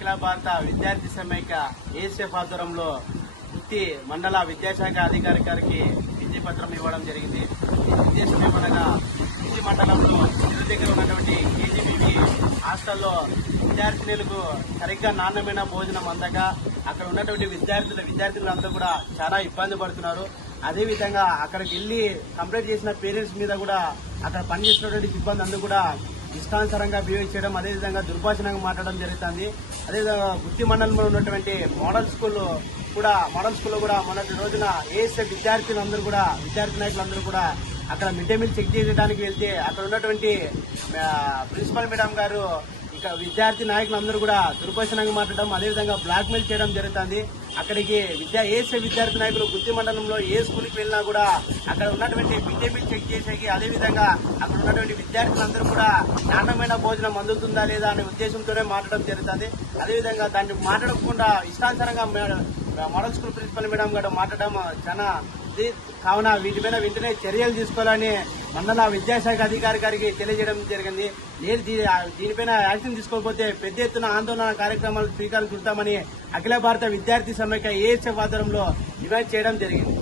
అఖిల భారత విద్యార్థి సమైక్య ఏసీఎఫ్ ఆధ్వర్యంలో వృత్తి మండల విద్యాశాఖ అధికారి గారికి విద్య పత్రం ఇవ్వడం జరిగింది. ఉద్దేశం ఏమనగా వృత్తి మండలంలో ఇరు దగ్గర ఉన్నటువంటి కేజీబీవి హాస్టల్లో విద్యార్థినులకు సరిగ్గా నాణ్యమైన భోజనం అందక అక్కడ ఉన్నటువంటి విద్యార్థులు విద్యార్థులందరూ కూడా చాలా ఇబ్బంది పడుతున్నారు. అదేవిధంగా అక్కడికి వెళ్ళి కంప్లైంట్ చేసిన పేరెంట్స్ మీద కూడా అక్కడ పనిచేసినటువంటి సిబ్బంది అందరూ కూడా ఇష్టానుసారంగా బిహేవ్ చేయడం అదేవిధంగా దుర్భాషణంగా మాట్లాడడం జరుగుతుంది. అదేవిధంగా గుత్తి మండలంలో ఉన్నటువంటి మోడల్ స్కూల్లో కూడా మోడల్ స్కూల్లో కూడా మొన్నటి రోజున ఏఎస్ఎఫ్ విద్యార్థులందరూ కూడా విద్యార్థి నాయకులందరూ కూడా అక్కడ మిడ్ డే మీల్ చెక్ చేయడానికి వెళ్తే అక్కడ ఉన్నటువంటి ప్రిన్సిపల్ మేడం గారు విద్యార్థి నాయకులందరూ కూడా దుర్భాషణంగా మాట్లాడడం అదేవిధంగా బ్లాక్మెయిల్ చేయడం జరుగుతుంది. అక్కడికి విద్యా ఏసే విద్యార్థి నాయకులు బుద్ధి మండలంలో ఏ స్కూల్కి వెళ్ళినా కూడా అక్కడ ఉన్నటువంటి బీజేపీ చెక్ చేసేకి అదేవిధంగా అక్కడ ఉన్నటువంటి విద్యార్థులందరూ కూడా నాణ్యమైన భోజనం అందుతుందా లేదా అనే ఉద్దేశంతోనే మాట్లాడడం జరుగుతుంది. అదేవిధంగా దాన్ని మాట్లాడకుండా ఇష్టానుసారంగా మోడల్ స్కూల్ ప్రిన్సిపల్ మేడం గారు మాట్లాడడం చాలా ఇది కావున వీటిపైన వెంటనే చర్యలు తీసుకోవాలని మండల విద్యాశాఖ అధికారి గారికి తెలియజేయడం జరిగింది. లేదు దీనిపైన యాక్షన్ తీసుకోకపోతే పెద్ద ఎత్తున ఆందోళన కార్యక్రమాలు శ్రీకారం చుడతామని అఖిల భారత విద్యార్థి సమైక్య ఏఎస్ఎఫ్ ఆధ్వర్యంలో డిమాండ్ చేయడం జరిగింది.